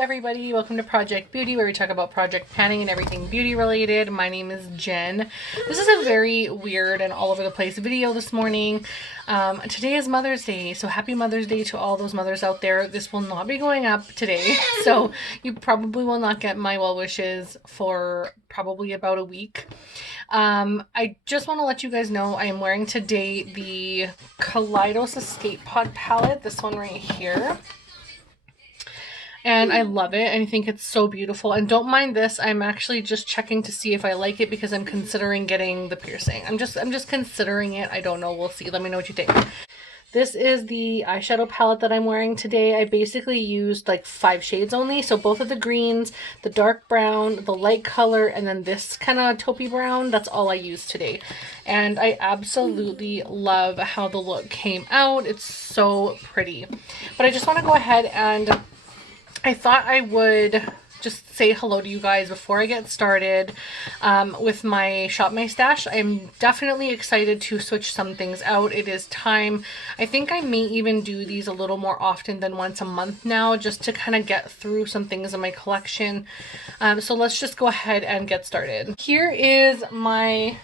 everybody, welcome to Project Beauty, where we talk about project planning and everything beauty related. My name is Jen. This is a very weird and all over the place video this morning. Today is Mother's Day, so happy Mother's Day to all those mothers out there. This will not be going up today, so you probably will not get my well wishes for probably about a week. I just want to let you guys know I am wearing today the Collidos Escape Pod palette, this one right here. And I love it. I think it's so beautiful. And don't mind this. I'm actually just checking to see if I like it because I'm considering getting the piercing. I'm just considering it. I don't know. We'll see. Let me know what you think. This is the eyeshadow palette that I'm wearing today. I basically used like 5 shades only. So both of the greens, the dark brown, the light color, and then this kind of taupey brown. That's all I used today. And I absolutely love how the look came out. It's so pretty. But I just want to go ahead and I thought I would just say hello to you guys before I get started with my Shop My Stash. I'm definitely excited to switch some things out. It is time. I think I may even do these a little more often than once a month now, just to kind of get through some things in my collection. So let's just go ahead and get started. Here is my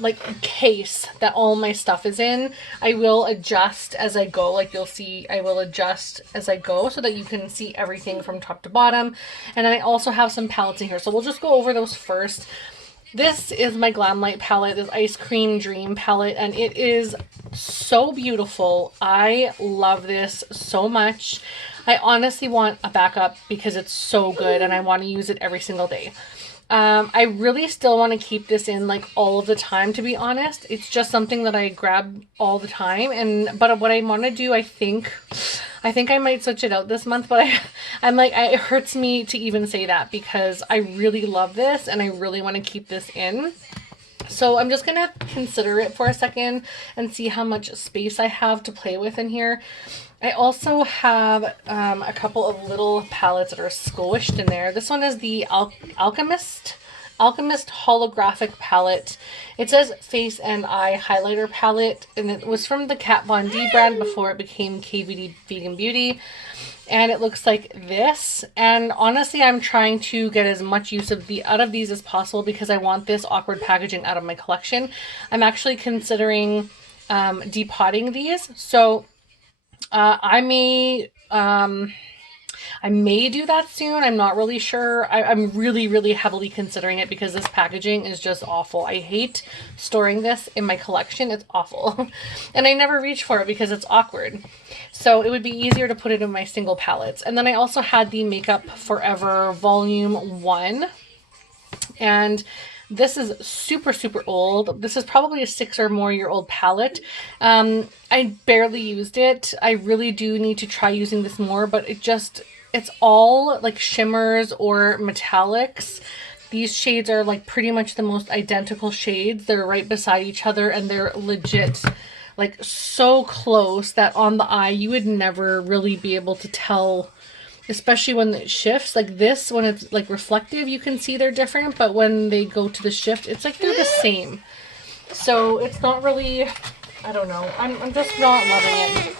like case that all my stuff is in. I will adjust as I go. Like you'll see, I will adjust as I go so that you can see everything from top to bottom. And then I also have some palettes in here. So we'll just go over those first. This is my Glam Light palette, this Ice Cream Dream palette, and it is so beautiful. I love this so much. I honestly want a backup because it's so good and I want to use it every single day. I really still want to keep this in like all of the time, to be honest. It's just something that I grab all the time. But what I want to do, I think I might switch it out this month, but I'm like, it hurts me to even say that because I really love this and I really want to keep this in. So I'm just going to consider it for a second and see how much space I have to play with in here. I also have a couple of little palettes that are squished in there. This one is the Alchemist Holographic Palette. It says Face and Eye Highlighter Palette, and it was from the Kat Von D brand before it became KVD Vegan Beauty. And it looks like this. And honestly, I'm trying to get as much use of out of these as possible because I want this awkward packaging out of my collection. I'm actually considering depotting these. So I may do that soon. I'm not really sure. I'm really heavily considering it because this packaging is just awful. I hate storing this in my collection. It's awful. And I never reach for it because it's awkward. So it would be easier to put it in my single palettes. And then I also had the Makeup Forever Volume 1. And this is super it's This is probably a 6 or more year old palette. I barely used it. I really do need to try using this more, but it's all like shimmers or metallics. These shades are like pretty much the most identical shades. They're right beside each other and they're legit like so close that on the eye you would never really be able to tell, especially when it shifts. Like this, when it's like reflective, you can see they're different, but when they go to the shift, it's like they're the same. So it's not really, I don't know. I'm just not loving it.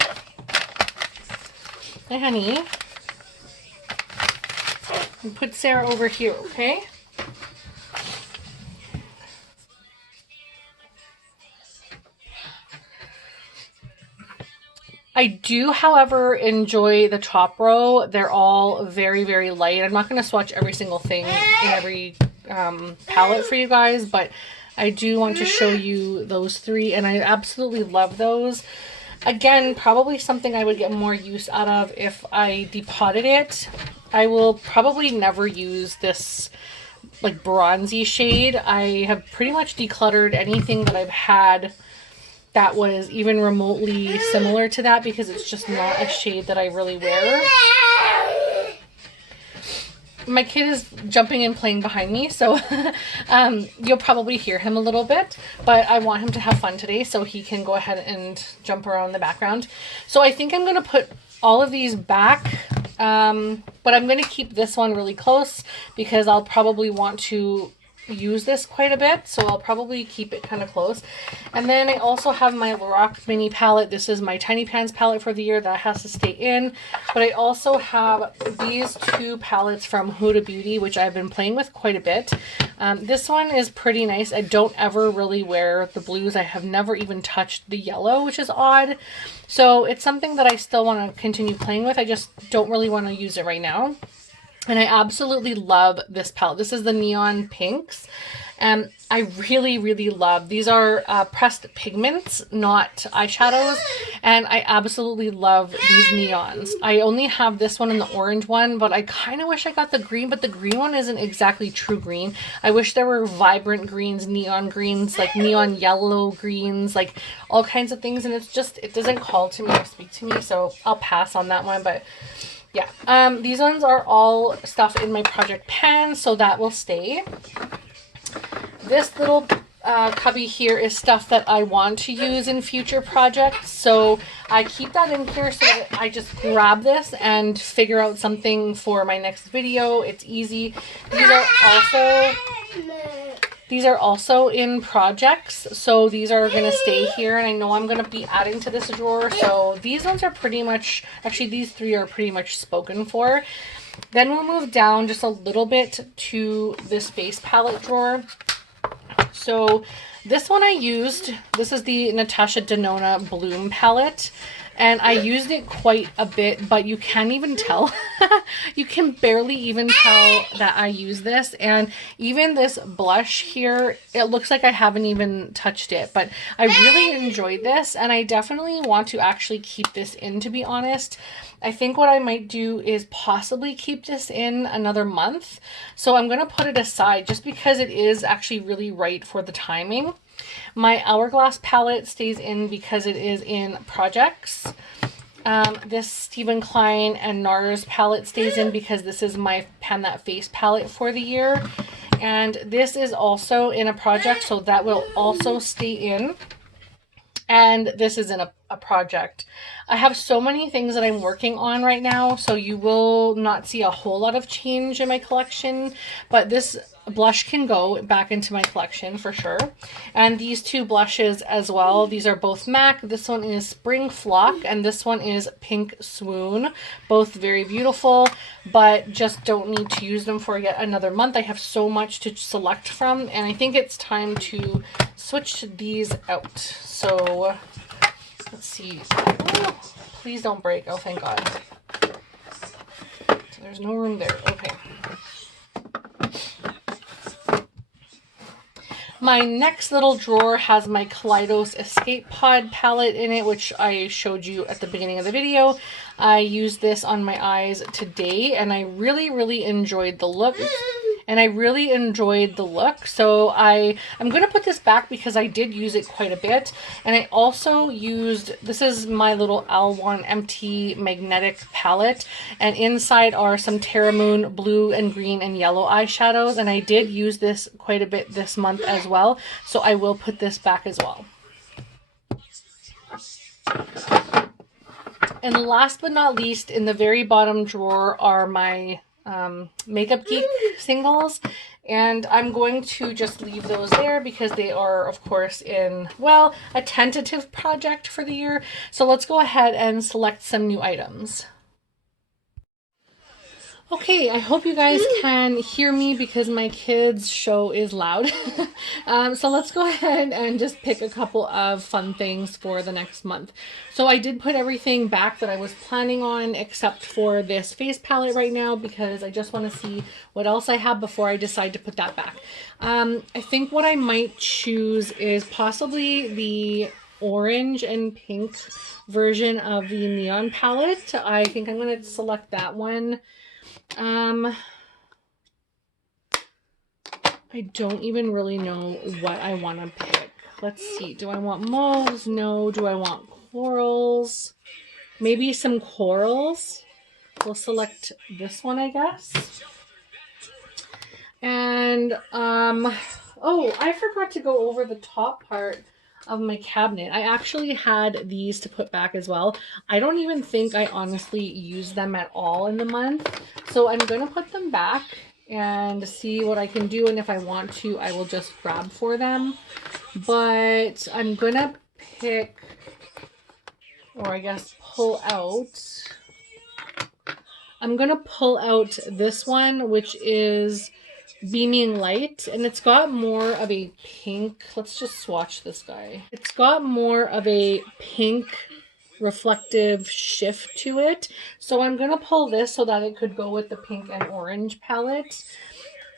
Hey, honey. And put Sarah over here, okay? I do, however, enjoy the top row. They're all very light. I'm not going to swatch every single thing in every palette for you guys, but I do want to show you those 3, and I absolutely love those. Again, probably something I would get more use out of if I depotted it. I will probably never use this like bronzy shade. I have pretty much decluttered anything that I've had that was even remotely similar to that because it's just not a shade that I really wear. My kid is jumping and playing behind me, so you'll probably hear him a little bit, but I want him to have fun today so he can go ahead and jump around in the background. So I think I'm going to put all of these back, but I'm going to keep this one really close because I'll probably want to use this quite a bit, so I'll probably keep it kind of close. And then I also have my Lorac mini palette. This is my Tiny Pans palette for the year. That has to stay in. But I also have these two palettes from Huda Beauty, which I've been playing with quite a bit. This one is pretty nice. I don't ever really wear the blues. I have never even touched the yellow, which is odd. So it's something that I still want to continue playing with. I just don't really want to use it right now. And I absolutely love this palette. This is the Neon Pinks. And I really, really love, these are pressed pigments, not eyeshadows. And I absolutely love these neons. I only have this one and the orange one, but I kind of wish I got the green, but the green one isn't exactly true green. I wish there were vibrant greens, neon greens, like neon yellow greens, like all kinds of things. And it's just, it doesn't call to me or speak to me. So I'll pass on that one, but yeah, these ones are all stuff in my project pan, so that will stay. This little cubby here is stuff that I want to use in future projects, so I keep that in here so that I just grab this and figure out something for my next video. It's easy. These are also in projects, so these are going to stay here, and I know I'm going to be adding to this drawer, so these ones are pretty much, actually these three are pretty much spoken for. Then we'll move down just a little bit to this face palette drawer. So this one I used, this is the Natasha Denona Bloom palette. And I used it quite a bit, but you can't even tell. You can barely even tell that I use this. And even this blush here, it looks like I haven't even touched it. But I really enjoyed this, and I definitely want to actually keep this in, to be honest. I think what I might do is possibly keep this in another month. So I'm going to put it aside just because it is actually really right for the timing. My Hourglass palette stays in because it is in projects. This Stephen Klein and NARS palette stays in because this is my Pan That Face palette for the year. And this is also in a project, so that will also stay in. And this is in a project. I have so many things that I'm working on right now, so you will not see a whole lot of change in my collection, but this blush can go back into my collection for sure. And these two blushes as well, these are both MAC. This one is Spring Flock and this one is Pink Swoon. Both very beautiful, but just don't need to use them for yet another month. I have so much to select from, and I think it's time to switch these out. So let's see. Oh, please don't break. Oh, thank God. So there's no room there. Okay. My next little drawer has my Collidos Escape Pod palette in it, which I showed you at the beginning of the video. I used this on my eyes today, and I really, really enjoyed the look. So I'm going to put this back because I did use it quite a bit. And I also used, this is my little L1 Empty Magnetic palette. And inside are some Terra Moon blue and green and yellow eyeshadows. And I did use this quite a bit this month as well. So I will put this back as well. And last but not least, in the very bottom drawer are my Makeup Geek singles, and I'm going to just leave those there because they are, of course, in, well, a tentative project for the year. So let's go ahead and select some new items. Okay, I hope you guys can hear me because my kids' show is loud. So let's go ahead and just pick a couple of fun things for the next month. So I did put everything back that I was planning on except for this face palette right now because I just want to see what else I have before I decide to put that back. I think what I might choose is possibly the orange and pink version of the Neon palette. I think I'm going to select that one. I don't even really know what I want to pick. Let's see. Do I want mauves? No. Do I want corals? Maybe some corals. We'll select this one, I guess. And, oh, I forgot to go over the top part of my cabinet. I actually had these to put back as well. I don't even think I honestly use them at all in the month. So I'm going to put them back. and see what I can do. And if I want to, I will just grab for them. But I'm gonna pick, or I guess pull out. I'm gonna pull out this one, which is Beaming Light, and it's got more of a pink. Let's just swatch this guy. It's got more of a pink reflective shift to it. So I'm gonna pull this so that it could go with the pink and orange palette.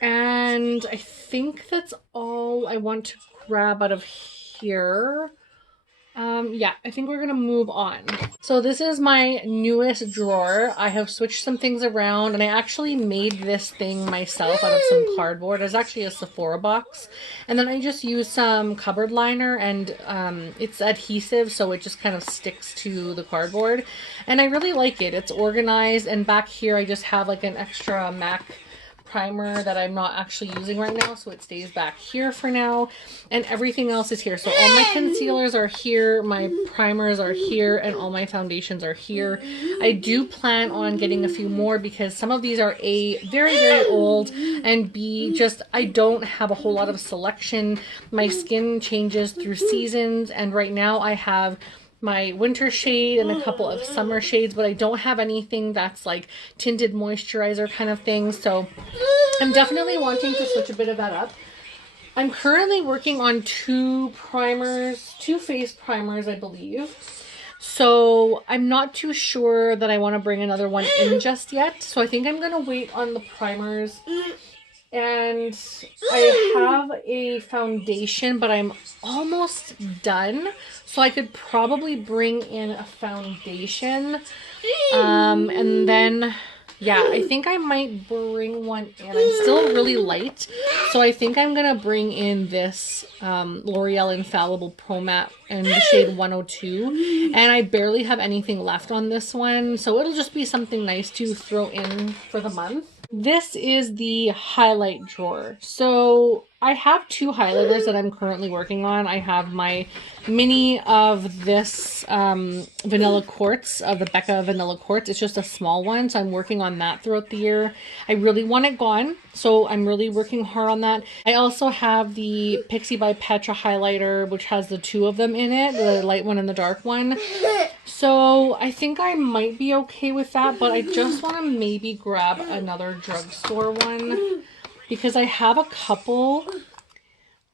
And I think that's all I want to grab out of here. Yeah, I think we're gonna move on. So this is my newest drawer. I have switched some things around, and I actually made this thing myself out of some cardboard. It's actually a Sephora box, and then I just used some cupboard liner, and it's adhesive, so it just kind of sticks to the cardboard, and I really like it. It's organized, and back here I just have like an extra MAC primer that I'm not actually using right now, so it stays back here for now, and everything else is here. So all my concealers are here, my primers are here, and all my foundations are here. I do plan on getting a few more because some of these are A, very old, and B, just I don't have a whole lot of selection. My skin changes through seasons, and right now I have my winter shade and a couple of summer shades, but I don't have anything that's like tinted moisturizer kind of thing. So I'm definitely wanting to switch a bit of that up. I'm currently working on two face primers, I believe. So I'm not too sure that I want to bring another one in just yet. So I think I'm going to wait on the primers. And I have a foundation, but I'm almost done. So I could probably bring in a foundation. And then, yeah, I think I might bring one in. I'm still really light. So I think I'm going to bring in this L'Oreal Infallible Pro Matte in the shade 102. And I barely have anything left on this one. So it'll just be something nice to throw in for the month. This is the highlight drawer. So I have two highlighters that I'm currently working on. I have my mini of this Vanilla Quartz, of the Becca Vanilla Quartz. It's just a small one, so I'm working on that throughout the year. I really want it gone, so I'm really working hard on that. I also have the Pixie by Petra highlighter, which has the two of them in it, the light one and the dark one. So I think I might be okay with that, but I just want to maybe grab another drugstore one because I have a couple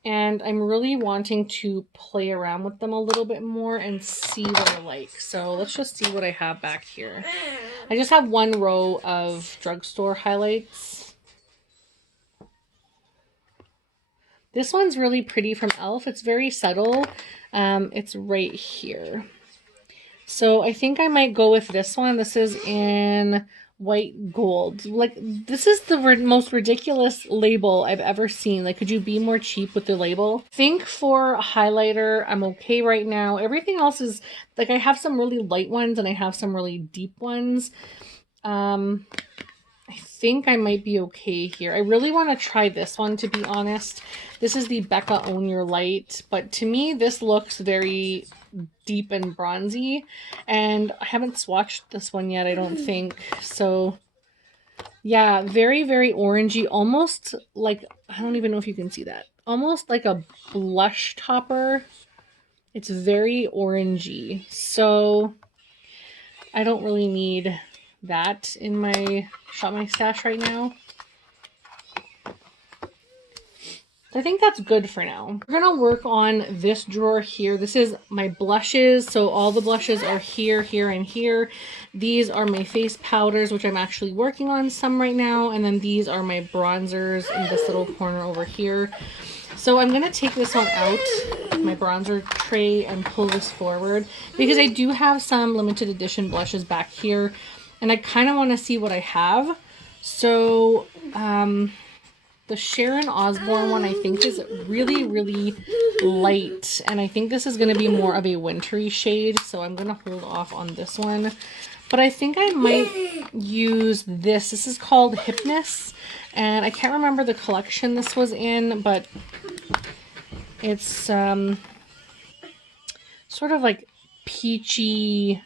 and I'm really wanting to play around with them a little bit more and see what I like. So let's just see what I have back here. I just have one row of drugstore highlights. This one's really pretty from e.l.f. It's very subtle. It's right here. So I think I might go with this one. This is in white gold. Like, this is the most ridiculous label I've ever seen. Like, could you be more cheap with the label? I think for a highlighter, I'm okay right now. Everything else is, like, I have some really light ones and I have some really deep ones. I think I might be okay here. I really want to try this one, to be honest. This is the Becca Own Your Light, but to me, this looks very deep and bronzy, and I haven't swatched this one yet, I don't think. So yeah, very orangey, almost like, I don't even know if you can see that, almost like a blush topper. It's very orangey, so I don't really need that in my Shop My Stash right now. I think that's good for now. We're gonna work on this drawer here. This is my blushes. So all the blushes are here, here, and here. These are my face powders, which I'm actually working on some right now. And then these are my bronzers in this little corner over here. So I'm gonna take this one out, my bronzer tray, and pull this forward because I do have some limited edition blushes back here. And I kind of want to see what I have. So, the Sharon Osbourne one, I think, is really light. And I think this is going to be more of a wintry shade. So I'm going to hold off on this one. But I think I might use this. This is called Hypnus. And I can't remember the collection this was in. But it's sort of like peachy,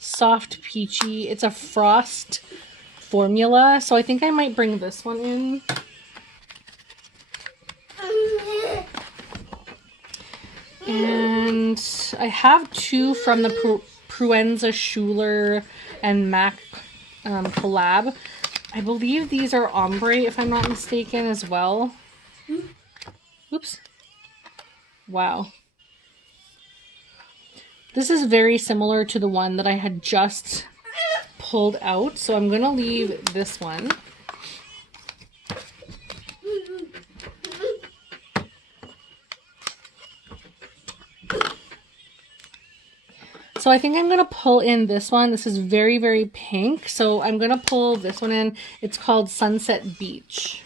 soft peachy. It's a frost formula, so I think I might bring this one in. And I have two from the Proenza Schuler and MAC collab. I believe these are ombre, if I'm not mistaken, as well. Oops. Wow. This is very similar to the one that I had just pulled out, so I'm going to leave this one. So I think I'm going to pull in this one. This is very, very pink, so I'm going to pull this one in. It's called Sunset Beach.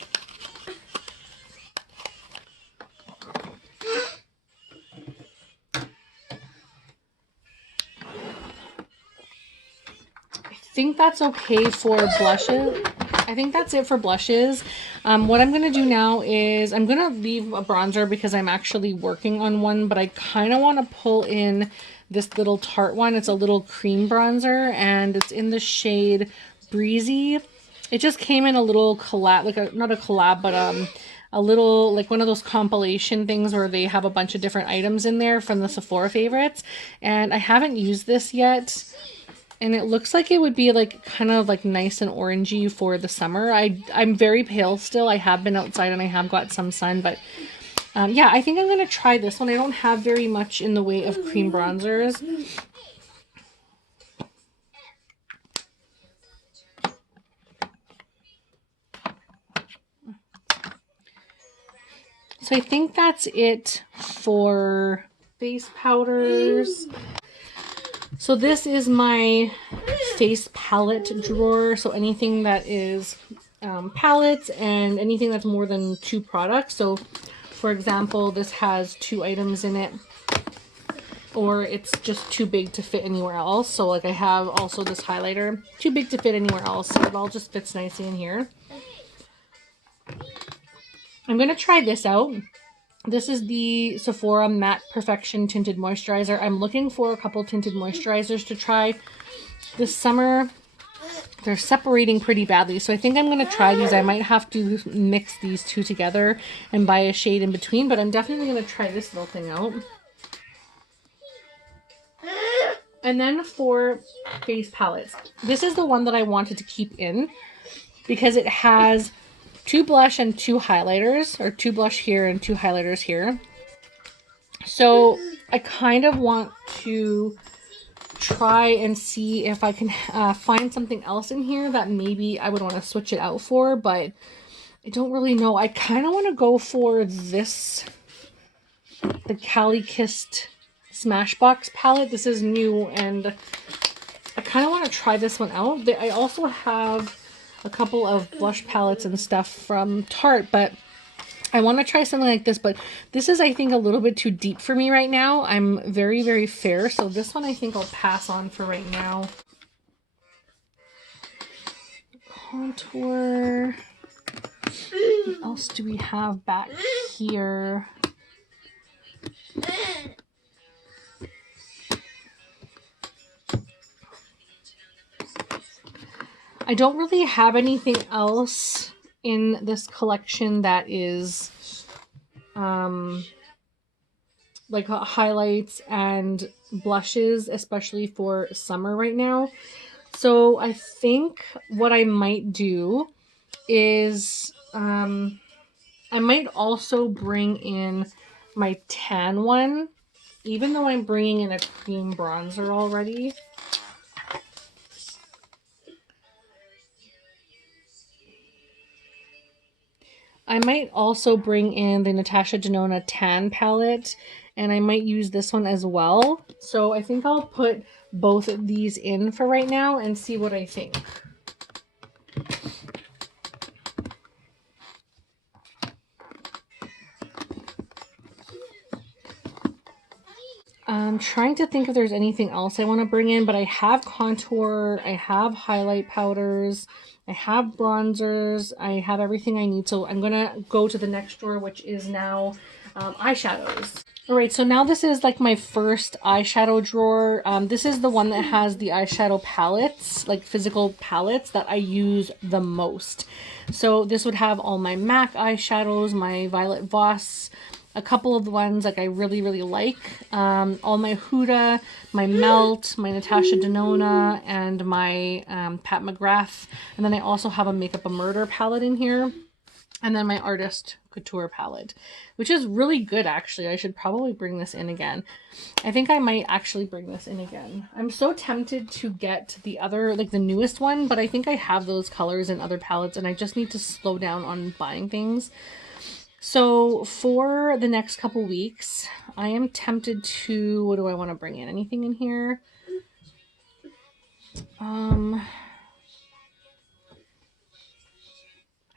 I think that's okay for blushes. I think that's it for blushes. What I'm going to do now is I'm going to leave a bronzer because I'm actually working on one, but I kind of want to pull in this little Tarte one. It's a little cream bronzer and it's in the shade Breezy. It just came in a little collab, like not a collab, but a little, like one of those compilation things where they have a bunch of different items in there from the Sephora favorites. And I haven't used this yet. And it looks like it would be like kind of like nice and orangey for the summer. I'm very pale still. I have been outside and I have got some sun, but yeah, I think I'm going to try this one. I don't have very much in the way of cream bronzers. So I think that's it for face powders. So this is my face palette drawer. So anything that is palettes and anything that's more than 2 products. So for example, this has 2 items in it, or it's just too big to fit anywhere else. So like I have also this highlighter, too big to fit anywhere else. So it all just fits nicely in here. I'm going to try this out. This is the Sephora Matte Perfection Tinted Moisturizer. I'm looking for a couple tinted moisturizers to try this summer. They're separating pretty badly, so I think I'm going to try these. I might have to mix these 2 together and buy a shade in between, but I'm definitely going to try this little thing out. And then for face palettes, this is the one that I wanted to keep in because it has 2 blush and 2 highlighters, or 2 blush here and 2 highlighters here. So I kind of want to try and see if I can find something else in here that maybe I would want to switch it out for, but I don't really know. I kind of want to go for this, the Cali Kissed Smashbox palette. This is new and I kind of want to try this one out. I also have a couple of blush palettes and stuff from Tarte, but I want to try something like this, but this is, I think, a little bit too deep for me right now. I'm very, very fair, so this one I think I'll pass on for right now. Contour. What else do we have back here? I don't really have anything else in this collection that is like highlights and blushes, especially for summer right now. So I think what I might do is I might also bring in my tan one, even though I'm bringing in a cream bronzer already. I might also bring in the Natasha Denona Tan palette, and I might use this one as well. So I think I'll put both of these in for right now and see what I think. I'm trying to think if there's anything else I want to bring in, but I have contour, I have highlight powders, I have bronzers, I have everything I need. So I'm going to go to the next drawer, which is now eyeshadows. Alright, so now this is like my first eyeshadow drawer. This is the one that has the eyeshadow palettes, like physical palettes that I use the most. So this would have all my MAC eyeshadows, my Violet Voss, a couple of the ones like I really, really like. All my Huda, my Melt, my Natasha Denona, and my Pat McGrath. And then I also have a Makeup a Murder palette in here. And then my Artist Couture palette, which is really good actually. I should probably bring this in again. I think I might actually bring this in again. I'm so tempted to get the other, like the newest one, but I think I have those colors in other palettes and I just need to slow down on buying things. So for the next couple weeks, I am tempted to, what do I want to bring in? Anything in here?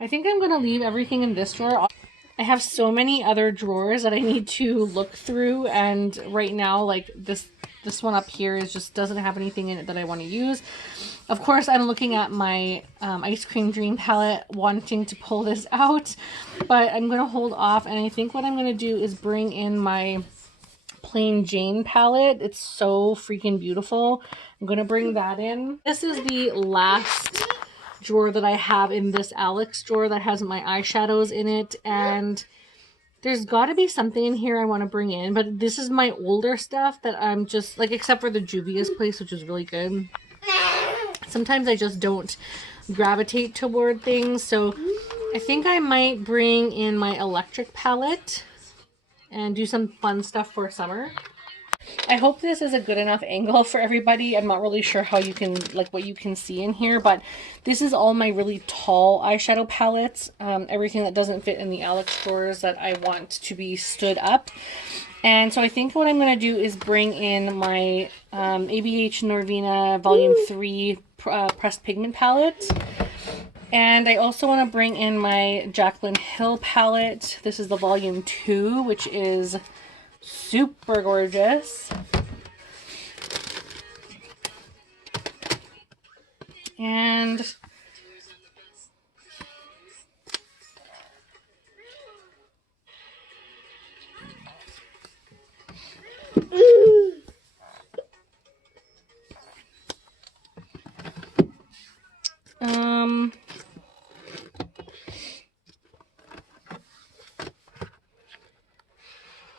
I think I'm going to leave everything in this drawer. I have so many other drawers that I need to look through, and right now, like this one up here is just doesn't have anything in it that I want to use. Of course, I'm looking at my Ice Cream Dream palette, wanting to pull this out, but I'm going to hold off, and I think what I'm going to do is bring in my Plain Jane palette. It's so freaking beautiful. I'm going to bring that in. This is the last drawer that I have in this Alex drawer that has my eyeshadows in it, and there's got to be something in here I want to bring in, but this is my older stuff that I'm just like, except for the Juvia's Place, which is really good. Sometimes I just don't gravitate toward things, so I think I might bring in my electric palette and do some fun stuff for summer. I hope this is a good enough angle for everybody. I'm not really sure how you can, like what you can see in here, but this is all my really tall eyeshadow palettes. Everything that doesn't fit in the Alex drawers that I want to be stood up. And so I think what I'm going to do is bring in my ABH Norvina Volume 3 Pressed Pigment palette. And I also want to bring in my Jaclyn Hill palette. This is the Volume 2, which is super gorgeous. And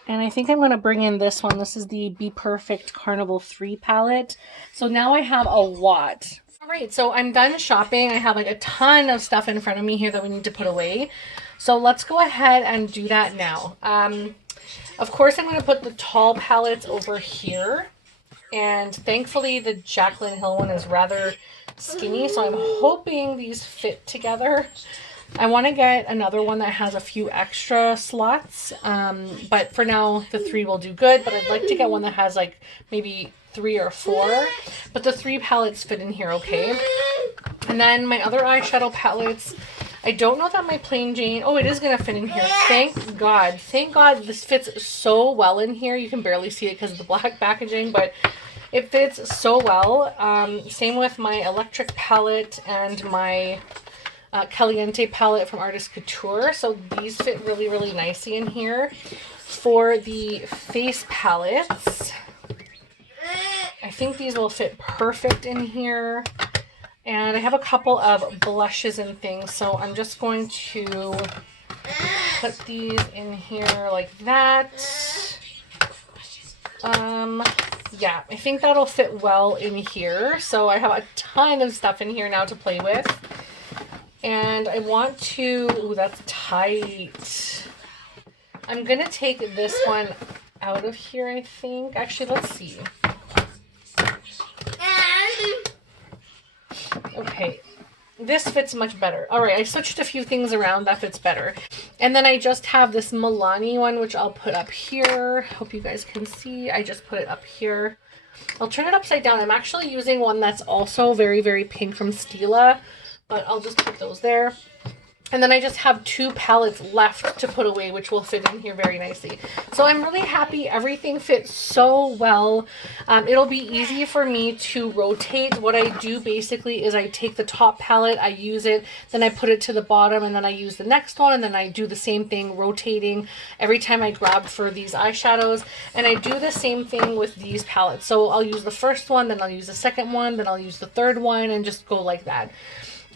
and I think I'm going to bring in this one. This is the Be Perfect Carnival 3 palette. So now I have a lot. Alright, so I'm done shopping. I have like a ton of stuff in front of me here that we need to put away. So let's go ahead and do that now. Of course, I'm going to put the tall palettes over here. And thankfully, the Jaclyn Hill one is rather skinny, so I'm hoping these fit together. I want to get another one that has a few extra slots, but for now the 3 will do good, but I'd like to get one that has like maybe 3 or 4, but the 3 palettes fit in here okay. And then my other eyeshadow palettes, I don't know that my Plain Jane, oh, it is going to fit in here. Thank God this fits so well in here. You can barely see it because of the black packaging, but it fits so well. Same with my electric palette and my Caliente palette from Artist Couture. So these fit really, really nicely in here. For the face palettes, I think these will fit perfect in here. And I have a couple of blushes and things, so I'm just going to put these in here like that. Yeah, I think that'll fit well in here. So I have a ton of stuff in here now to play with. And I want to, ooh, that's tight. I'm going to take this one out of here, I think. Actually, let's see. Okay, this fits much better. All right, I switched a few things around. That fits better. And then I just have this Milani one, which I'll put up here. Hope you guys can see. I just put it up here. I'll turn it upside down. I'm actually using one that's also very, very pink from Stila, but I'll just put those there. And then I just have 2 palettes left to put away, which will fit in here very nicely. So I'm really happy. Everything fits so well. It'll be easy for me to rotate. What I do basically is I take the top palette, I use it, then I put it to the bottom, and then I use the next one, and then I do the same thing, rotating every time I grab for these eyeshadows. And I do the same thing with these palettes. So I'll use the first one, then I'll use the second one, then I'll use the third one, and just go like that.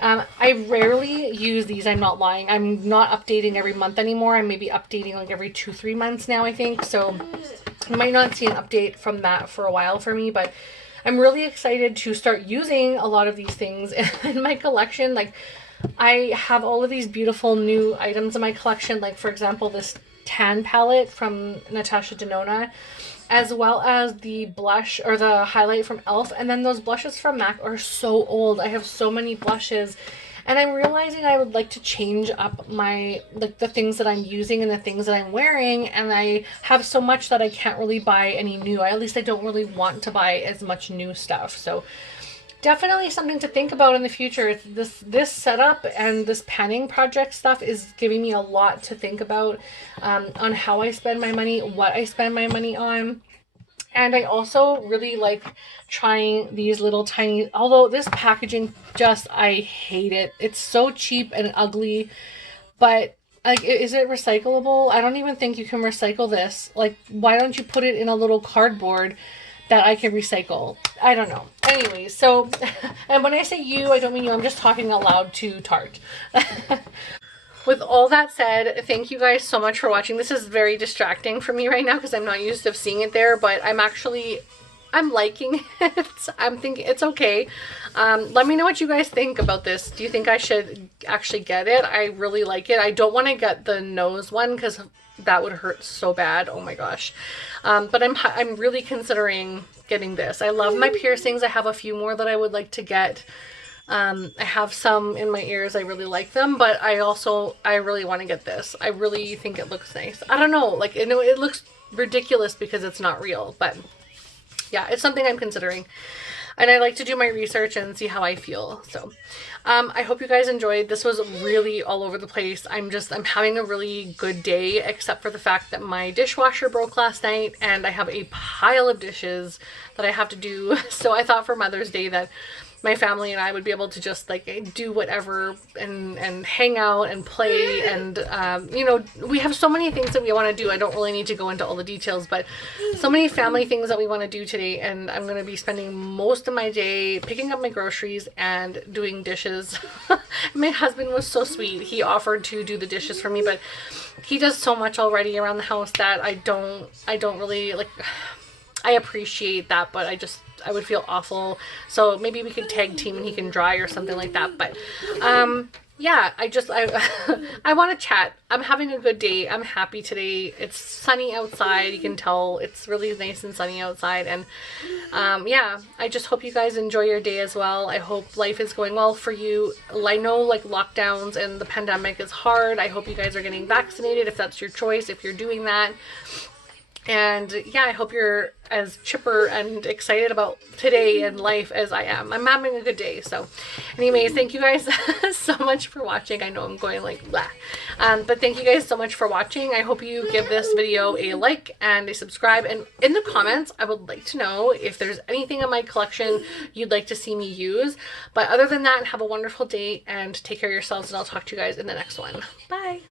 I rarely use these, I'm not lying. I'm not updating every month anymore. I'm maybe updating like every 2-3 months now, I think. So you might not see an update from that for a while for me, but I'm really excited to start using a lot of these things in my collection. Like, I have all of these beautiful new items in my collection. Like, for example, this tan palette from Natasha Denona, as well as the blush or the highlight from e.l.f. And then those blushes from MAC are so old. I have so many blushes, and I'm realizing I would like to change up my, like, the things that I'm using and the things that I'm wearing, and I have so much that I can't really buy any new. At least I don't really want to buy as much new stuff. So definitely something to think about in the future. This setup and this panning project stuff is giving me a lot to think about, on how I spend my money, what I spend my money on. And I also really like trying these little tiny, although this packaging, just, I hate it. It's so cheap and ugly, but like, is it recyclable? I don't even think you can recycle this. Like, why don't you put it in a little cardboard that I can recycle? I don't know. Anyways, so, and when I say you, I don't mean you, I'm just talking aloud to Tarte. With all that said, thank you guys so much for watching. This is very distracting for me right now because I'm not used to seeing it there, but I'm liking it. I'm thinking it's okay. Let me know what you guys think about this. Do you think I should actually get it? I really like it. I don't want to get the nose one because that would hurt so bad. Oh my gosh. But I'm really considering getting this. I love my piercings. I have a few more that I would like to get. I have some in my ears. I really like them, but I really want to get this. I really think it looks nice. I don't know, like, it looks ridiculous because it's not real, but yeah, it's something I'm considering. And I like to do my research and see how I feel. So I hope you guys enjoyed. This was really all over the place. I'm having a really good day, except for the fact that my dishwasher broke last night and I have a pile of dishes that I have to do. So I thought for Mother's Day that my family and I would be able to just like do whatever and hang out and play, and you know, we have so many things that we want to do. I don't really need to go into all the details, but so many family things that we want to do today, and I'm going to be spending most of my day picking up my groceries and doing dishes. My husband was so sweet. He offered to do the dishes for me, but he does so much already around the house that I don't really like. I appreciate that, but I would feel awful. So maybe we could tag team and he can dry or something like that. But yeah, I want to chat. I'm having a good day. I'm happy today. It's sunny outside. You can tell it's really nice and sunny outside. And yeah, I just hope you guys enjoy your day as well. I hope life is going well for you. I know like lockdowns and the pandemic is hard. I hope you guys are getting vaccinated if that's your choice, if you're doing that. And yeah, I hope you're as chipper and excited about today and life as I am. I'm having a good day. So anyways, thank you guys so much for watching. I know I'm going like blah. But thank you guys so much for watching. I hope you give this video a like and a subscribe. And in the comments, I would like to know if there's anything in my collection you'd like to see me use. But other than that, have a wonderful day and take care of yourselves, and I'll talk to you guys in the next one. Bye.